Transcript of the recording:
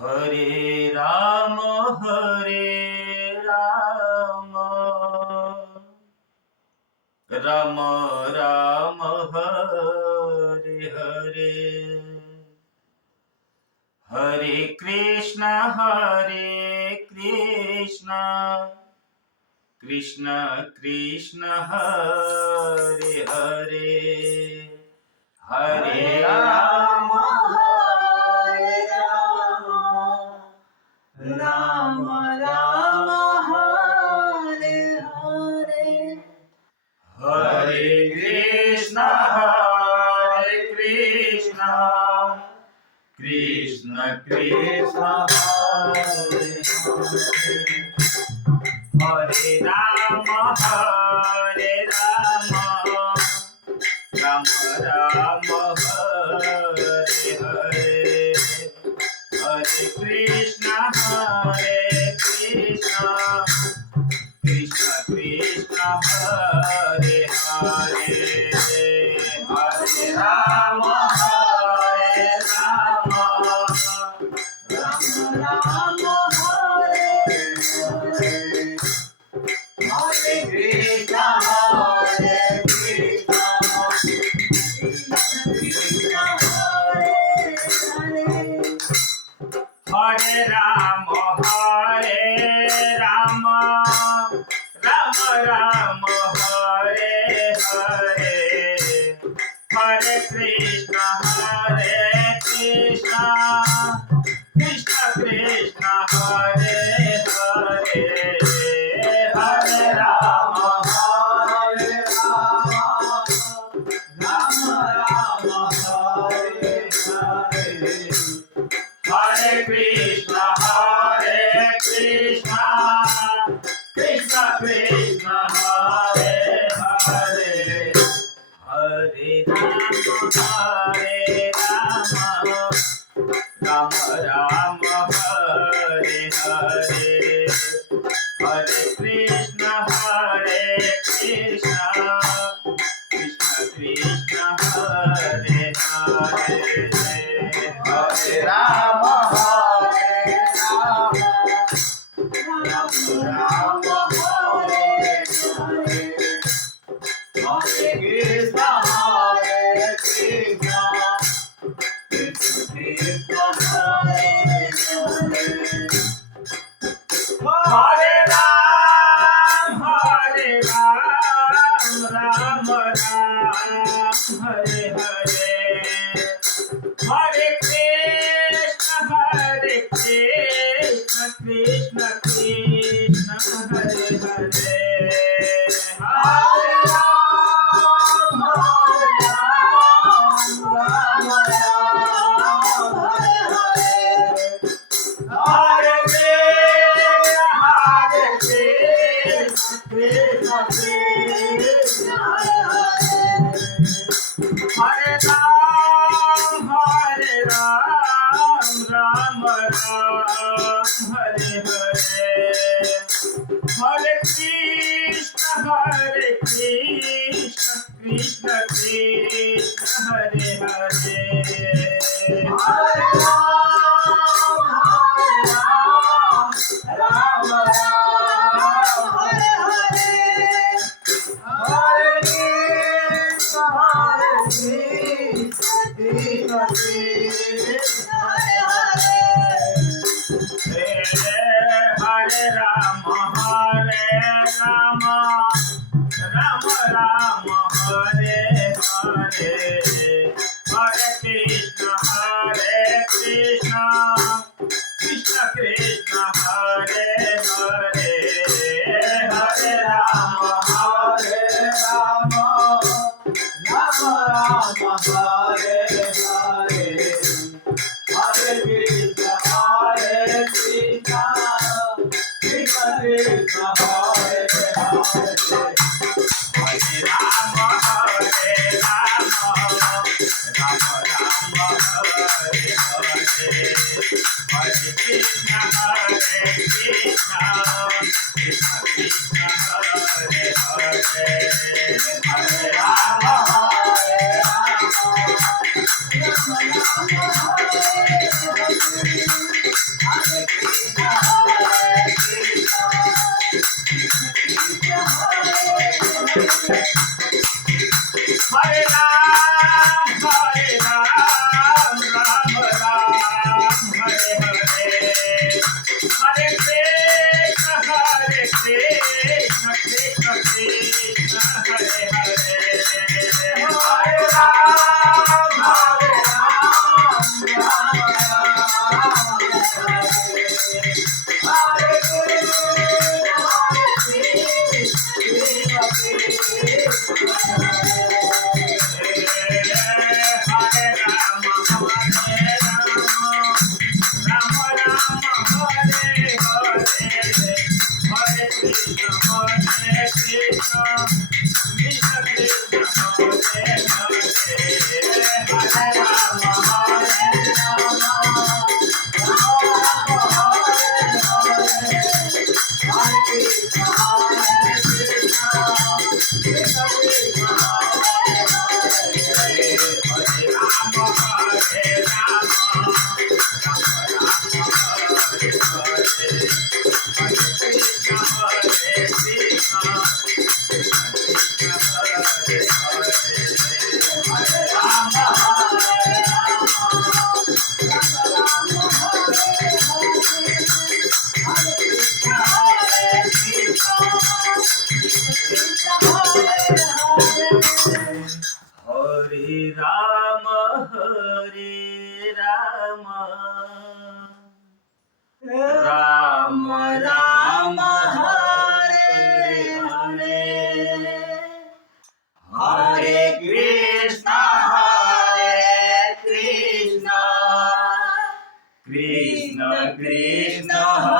Hare Ram Ram Ram Hare Hare, Hare Krishna Krishna Krishna Hare Hare, Hare Ram Ram Ram Hare Hare, Hare Krishna Krishna Krishna Hare Hare, Hare Ram Ram Ram Hare Hare, Hare Krishna Krishna Krishna Hare Hare, Hare Ram Ram Ram Hare Hare, Hare Krishna Krishna Hare Hare, Hare Ram Ram Ram Hare Hare, Hare Krishna Krishna Krishna Hare Hare, Hare Ram Ram Hare Hare, Hare Krishna Krishna Krishna Hare Hare, Hare Ram Ram Ram Hare Hare, Hare Krishna Krishna Krishna Hare Hare, Hare Ram Ram Ram Hare Hare, Hare Krishna Krishna Krishna Hare Hare, Hare Ram Ram Hare Hare, Hare Krishna Krishna Krishna Hare Hare, Hare Ram Ram Hare Hare, Hare Krishna Krishna Hare Hare, Hare Ram Ram Hare Hare, Hare Krishna Krishna Krishna Hare Hare, Hare Ram Hare Hare, Hare Krishna Krishna Krishna Hare Hare, Hare Ram Ram Ram Hare Hare, Hare Krishna Krishna Krishna Hare Hare, Hare Ram Ram Ram Hare Hare, Hare Krishna Krishna Krishna Krishna Hare Hare, Hare Ram Ram Ram Hare Hare, Hare Krishna Krishna Krishna Krishna Hare Hare, Hare Ram Ram Ram Hare Hare, Ram Ram Ram Hare Hare Hare Krishna Krishna Krishna